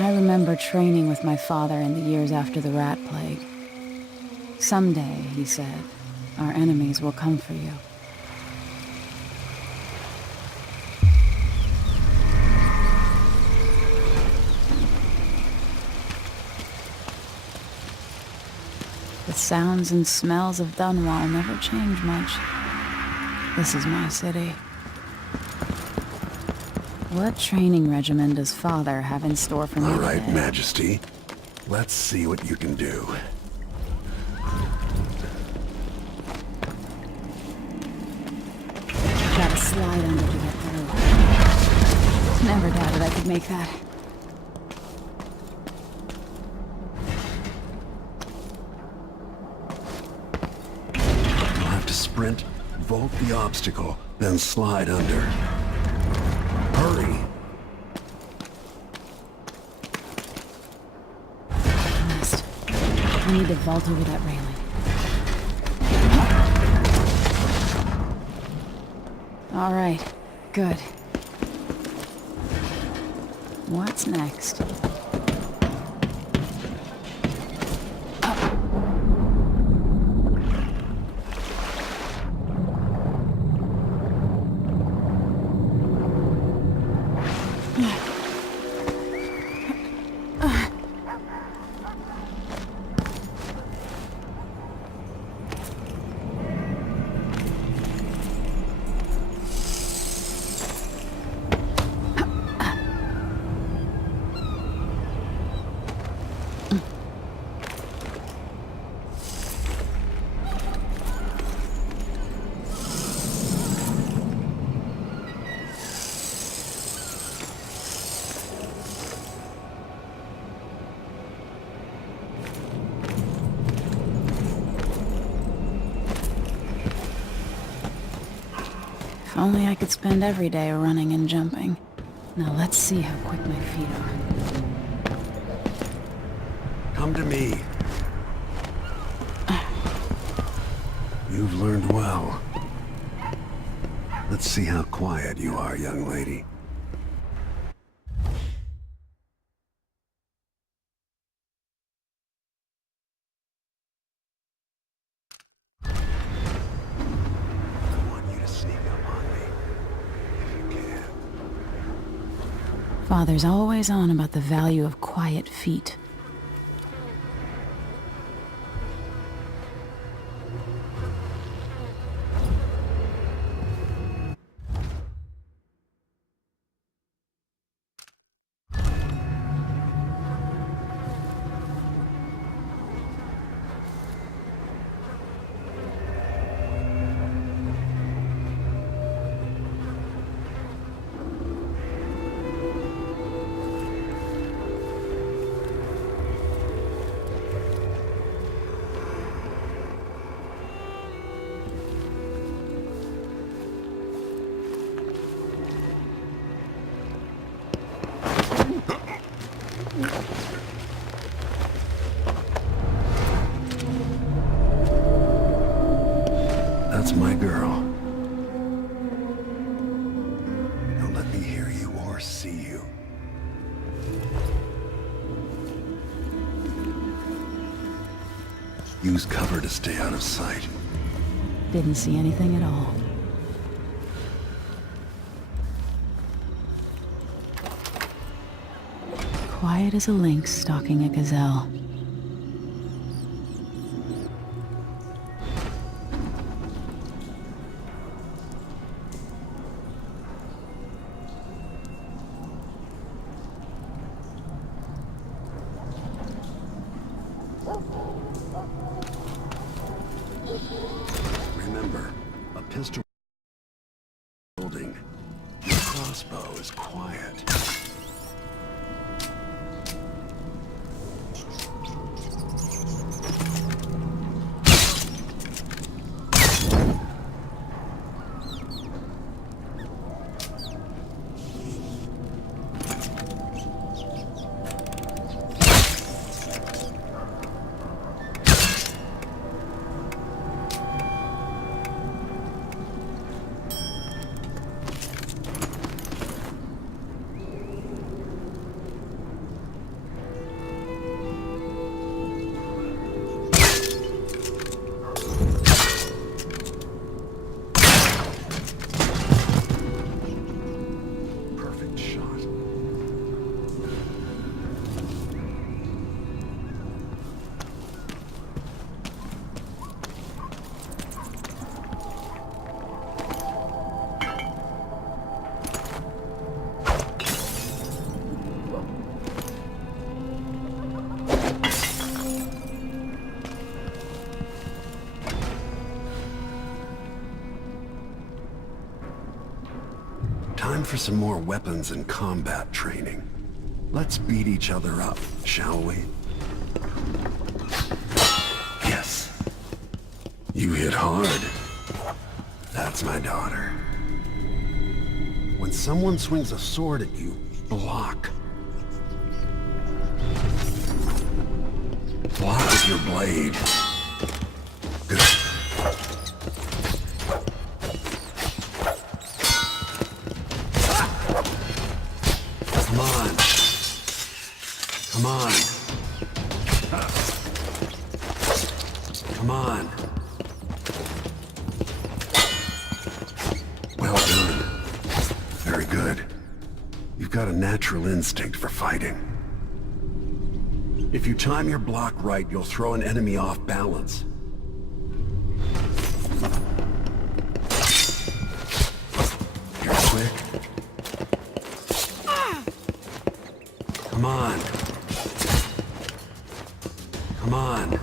I remember training with my father in the years after the rat plague. Someday, he said, our enemies will come for you. The sounds and smells of Dunwall never change much. This is my city. What training regimen does Father have in store for me today? All right, Majesty. Let's see what you can do. Gotta slide under to get through. Never doubted I could make that. You'll have to sprint, vault the obstacle, then slide under. Hurry! Missed. I need to vault over that railing. All right, good. What's next? If only I could spend every day running and jumping. Now let's see how quick my feet are. Come to me. You've learned well. Let's see how quiet you are, young lady. Father's always on about the value of quiet feet. That's my girl. Don't let me hear you or see you. Use cover to stay out of sight. Didn't see anything at all. Quiet as a lynx stalking a gazelle. Remember, a pistol holding. Your crossbow is quiet. for some more weapons and combat training. Let's beat each other up, shall we? Yes. You hit hard. That's my daughter. When someone swings a sword at you, block. Block with your blade. Good. Come on. Come on. Come on. Well done. Very good. You've got a natural instinct for fighting. If you time your block right, you'll throw an enemy off balance. You're quick. Come on. Come on.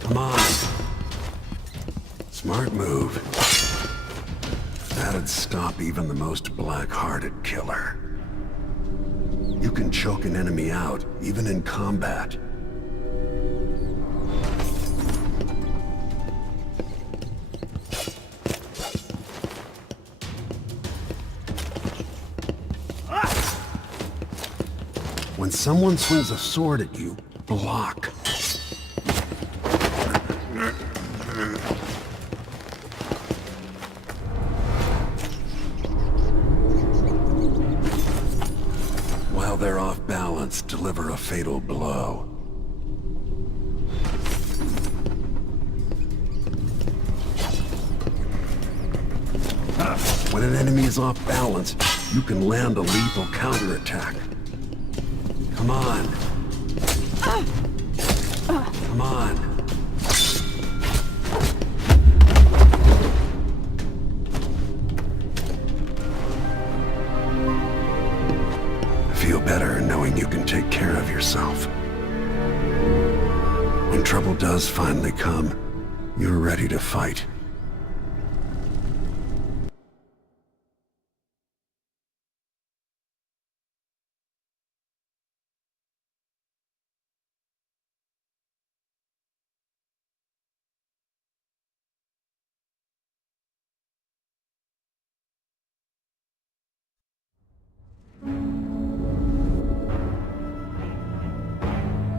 Come on. Smart move. That'd stop even the most black-hearted killer. You can choke an enemy out, even in combat. When someone swings a sword at you, block. While they're off balance, deliver a fatal blow. When an enemy is off balance, you can land a lethal counterattack. Come on. Come on. Feel better knowing you can take care of yourself. When trouble does finally come, you're ready to fight.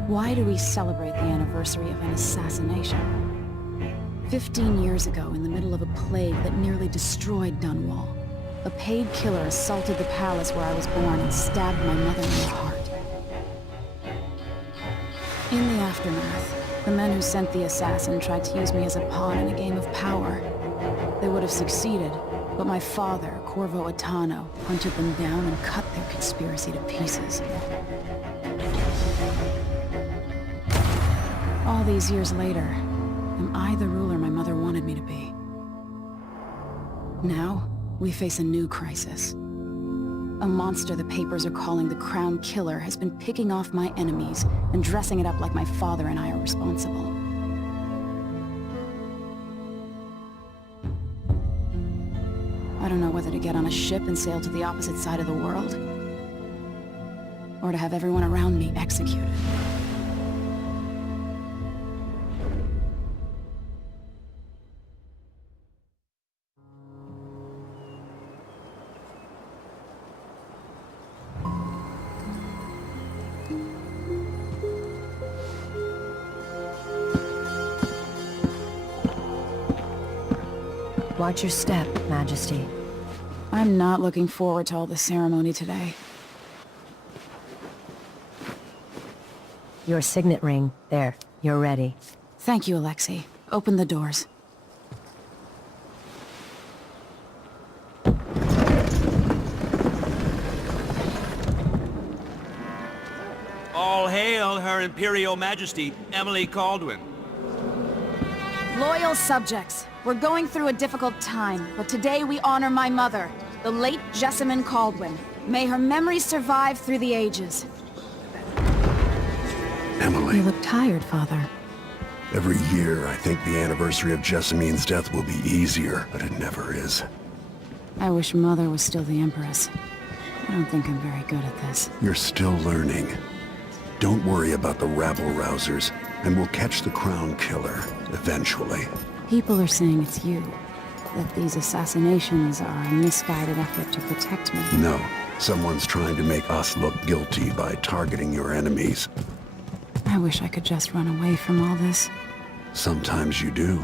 Why do we celebrate the anniversary of an assassination? 15 years ago, in the middle of a plague that nearly destroyed Dunwall, a paid killer assaulted the palace where I was born and stabbed my mother in the heart. In the aftermath, the men who sent the assassin tried to use me as a pawn in a game of power. They would have succeeded, but my father, Corvo Atano, hunted them down and cut their conspiracy to pieces. All these years later, am I the ruler my mother wanted me to be? Now, we face a new crisis. A monster the papers are calling the Crown Killer has been picking off my enemies and dressing it up like my father and I are responsible. I don't know whether to get on a ship and sail to the opposite side of the world, or to have everyone around me executed. Watch your step, Majesty. I'm not looking forward to all the ceremony today. Your signet ring. There. You're ready. Thank you, Alexei. Open the doors. All hail Her Imperial Majesty, Emily Caldwin. Loyal subjects, we're going through a difficult time, but today we honor my mother, the late Jessamine Caldwin. May her memory survive through the ages. Emily. You look tired, Father. Every year, I think the anniversary of Jessamine's death will be easier, but it never is. I wish Mother was still the Empress. I don't think I'm very good at this. You're still learning. Don't worry about the rabble-rousers, and we'll catch the Crown Killer, eventually. People are saying it's you. That these assassinations are a misguided effort to protect me. No, someone's trying to make us look guilty by targeting your enemies. I wish I could just run away from all this. Sometimes you do.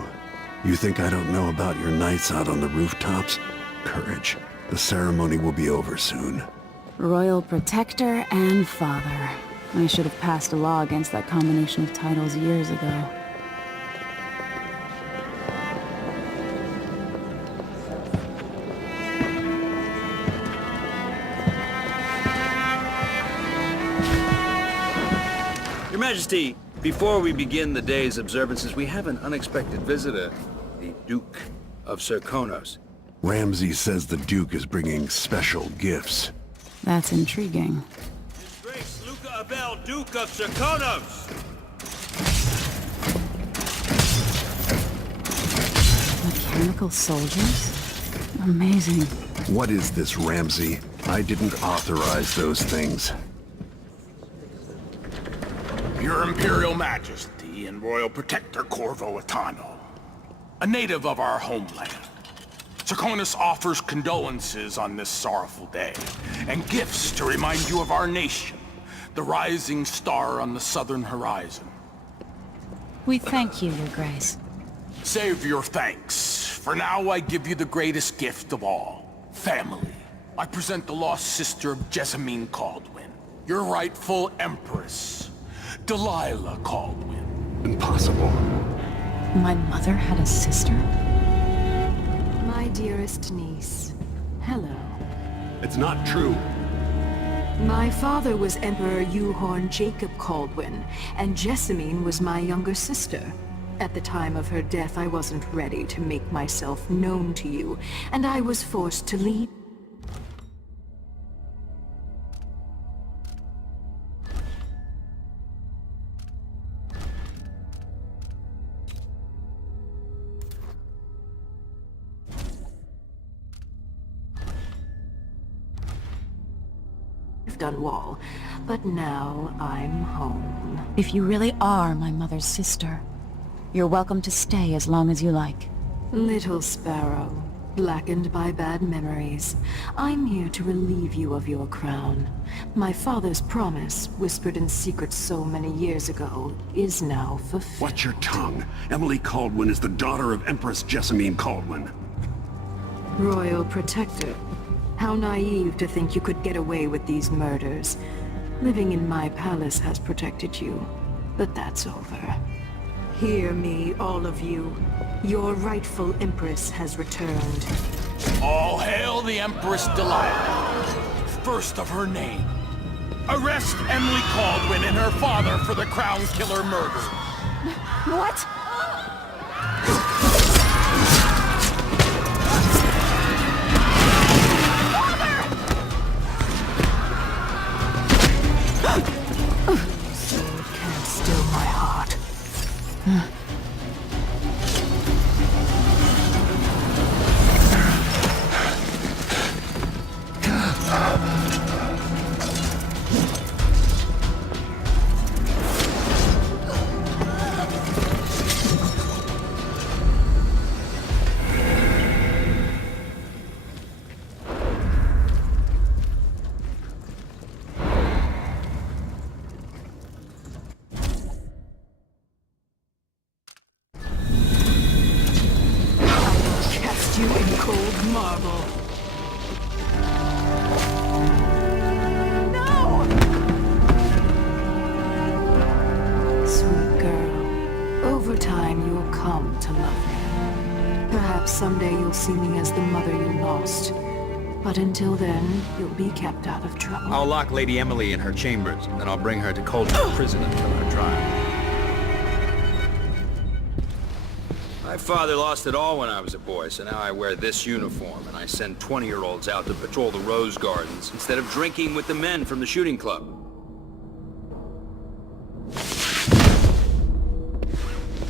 You think I don't know about your nights out on the rooftops? Courage. The ceremony will be over soon. Royal Protector and Father. I should have passed a law against that combination of titles years ago. Your Majesty, before we begin the day's observances, we have an unexpected visitor, the Duke of Serkonos. Ramsey says the Duke is bringing special gifts. That's intriguing. His Grace Luca Abel, Duke of Serkonos! Mechanical soldiers? Amazing. What is this, Ramsey? I didn't authorize those things. Your Imperial Majesty and Royal Protector Corvo Attano, a native of our homeland. Serkonos offers condolences on this sorrowful day, and gifts to remind you of our nation, the rising star on the southern horizon. We thank you, Your Grace. Save your thanks. For now, I give you the greatest gift of all, family. I present the lost sister of Jessamine Caldwin, your rightful Empress, Delilah Caldwin. Impossible. My mother had a sister? My dearest niece, hello. It's not true. My father was Emperor Yuhorn Jacob Caldwin, and Jessamine was my younger sister. At the time of her death, I wasn't ready to make myself known to you, and I was forced to leave. Dunwall, but now I'm home. If you really are my mother's sister, you're welcome to stay as long as you like. Little sparrow, blackened by bad memories, I'm here to relieve you of your crown. My father's promise, whispered in secret so many years ago, is now fulfilled. Watch your tongue. Emily Caldwin is the daughter of Empress Jessamine Caldwin. Royal Protector. How naive to think you could get away with these murders. Living in my palace has protected you, but that's over. Hear me, all of you. Your rightful Empress has returned. All hail the Empress Delilah, first of her name. Arrest Emily Caldwin and her father for the Crown Killer murder. What? Sword can't still my heart. You in cold marble. No! Sweet girl, over time you'll come to love me. Perhaps someday you'll see me as the mother you lost. But until then, you'll be kept out of trouble. I'll lock Lady Emily in her chambers, then I'll bring her to Cauldron Prison until her trial. My father lost it all when I was a boy, so now I wear this uniform, and I send 20-year-olds out to patrol the rose gardens instead of drinking with the men from the shooting club.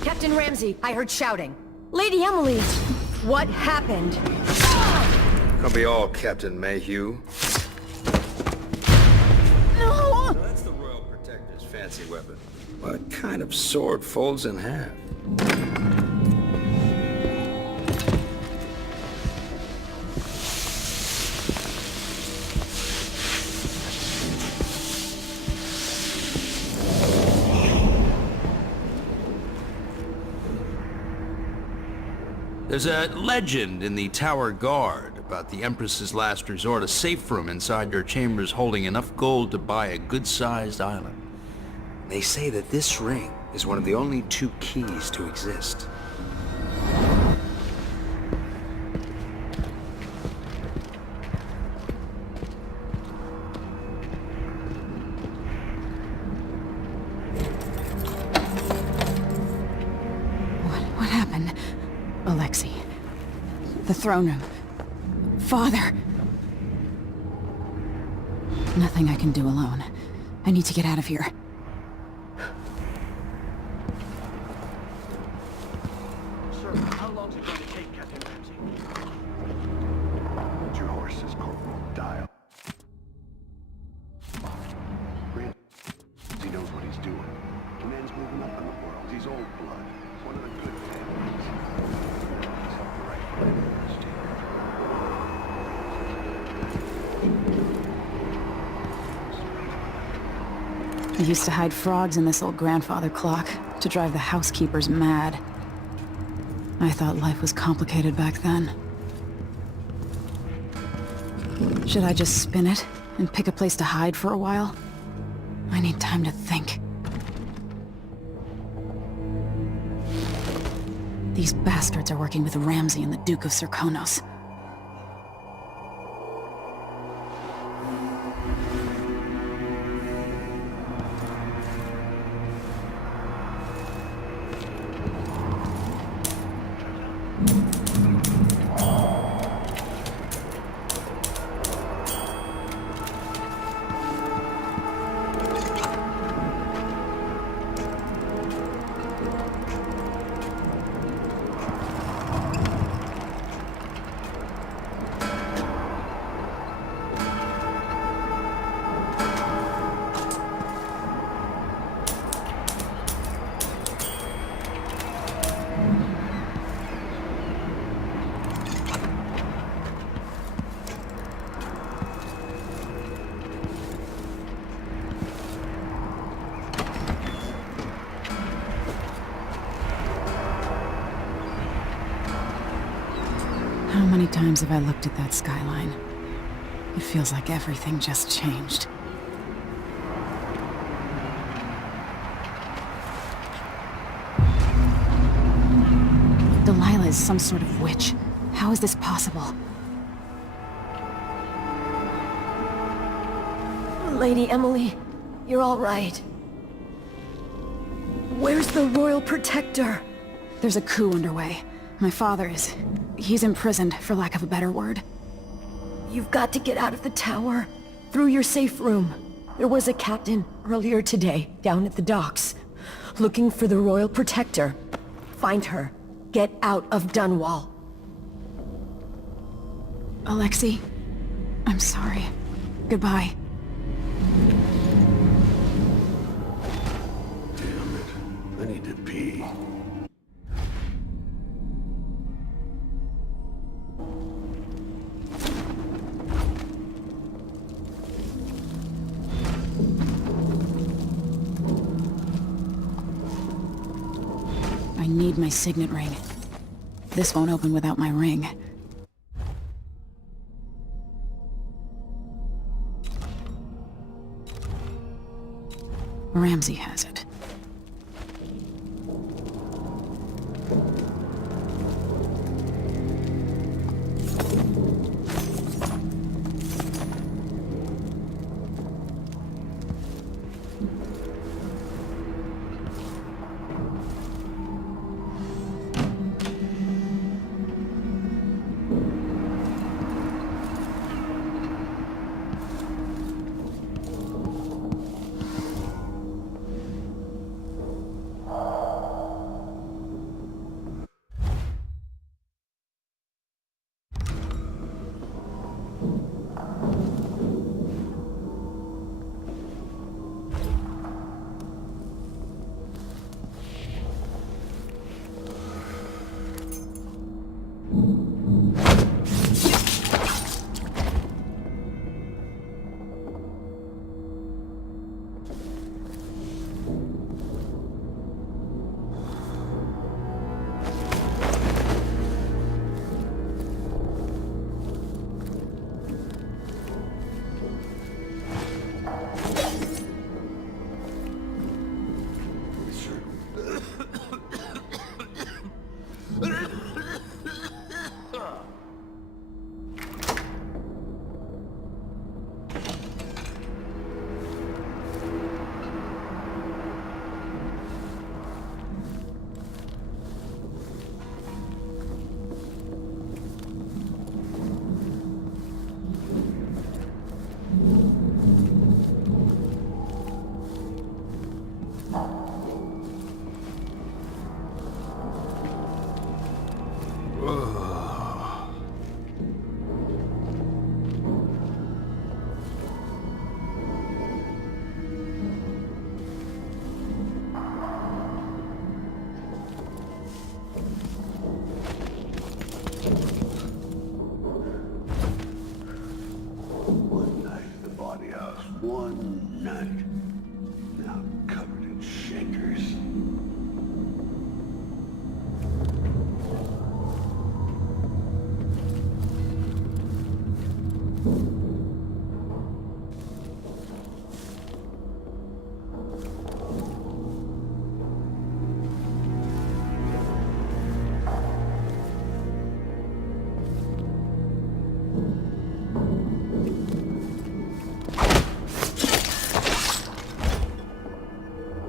Get Captain Ramsey, I heard shouting. Lady Emily, what happened? Can't be all Captain Mayhew. No! So that's the Royal Protector's fancy weapon. What kind of sword folds in half? There's a legend in the Tower Guard about the Empress's last resort, a safe room inside your chambers holding enough gold to buy a good-sized island. They say that this ring is one of the only 2 keys to exist. What happened? Alexei. The throne room. Father! Nothing I can do alone. I need to get out of here. Sir, how long is it going to take, Captain Ramsey? 2 horses, Corporal. Dial. He knows what he's doing. The man's moving up in the world. He's old blood. One of the good families. He's helped the right plan first. I used to hide frogs in this old grandfather clock to drive the housekeepers mad. I thought life was complicated back then. Should I just spin it and pick a place to hide for a while? I need time to think. These bastards are working with Ramsey and the Duke of Serkonos. How many times have I looked at that skyline? It feels like everything just changed. Delilah is some sort of witch. How is this possible? Lady Emily, you're all right. Where's the Royal Protector? There's a coup underway. My father is... he's imprisoned, for lack of a better word. You've got to get out of the tower. Through your safe room. There was a captain earlier today, down at the docks. Looking for the Royal Protector. Find her. Get out of Dunwall. Alexei, I'm sorry. Goodbye. Damn it. I need to pee. I need my signet ring. This won't open without my ring. Ramsey has it. one night. Now covered in shakers.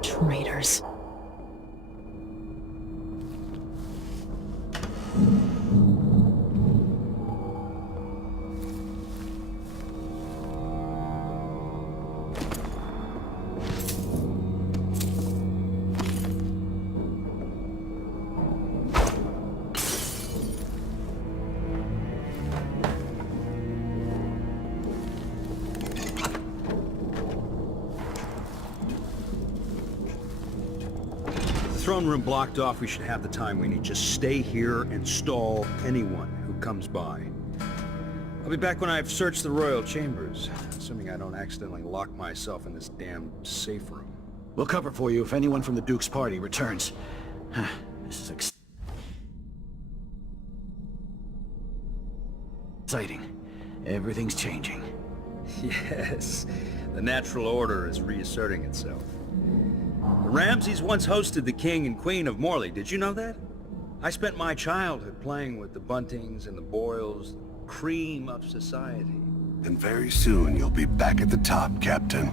Traitors. Throne room blocked off, we should have the time we need. Just stay here and stall anyone who comes by. I'll be back when I've searched the royal chambers, assuming I don't accidentally lock myself in this damn safe room. We'll cover for you if anyone from the Duke's party returns. This is exciting. Everything's changing. Yes, the natural order is reasserting itself. The Ramseys once hosted the King and Queen of Morley, did you know that? I spent my childhood playing with the Buntings and the Boyles, the cream of society. And very soon you'll be back at the top, Captain.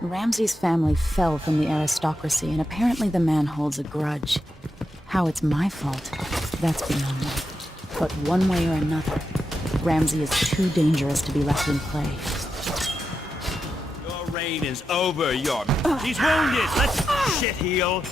Ramsay's family fell from the aristocracy, and apparently the man holds a grudge. How it's my fault, that's beyond me. But one way or another, Ramsay is too dangerous to be left in play. Your reign is over, York. He's wounded. Let's shit heal.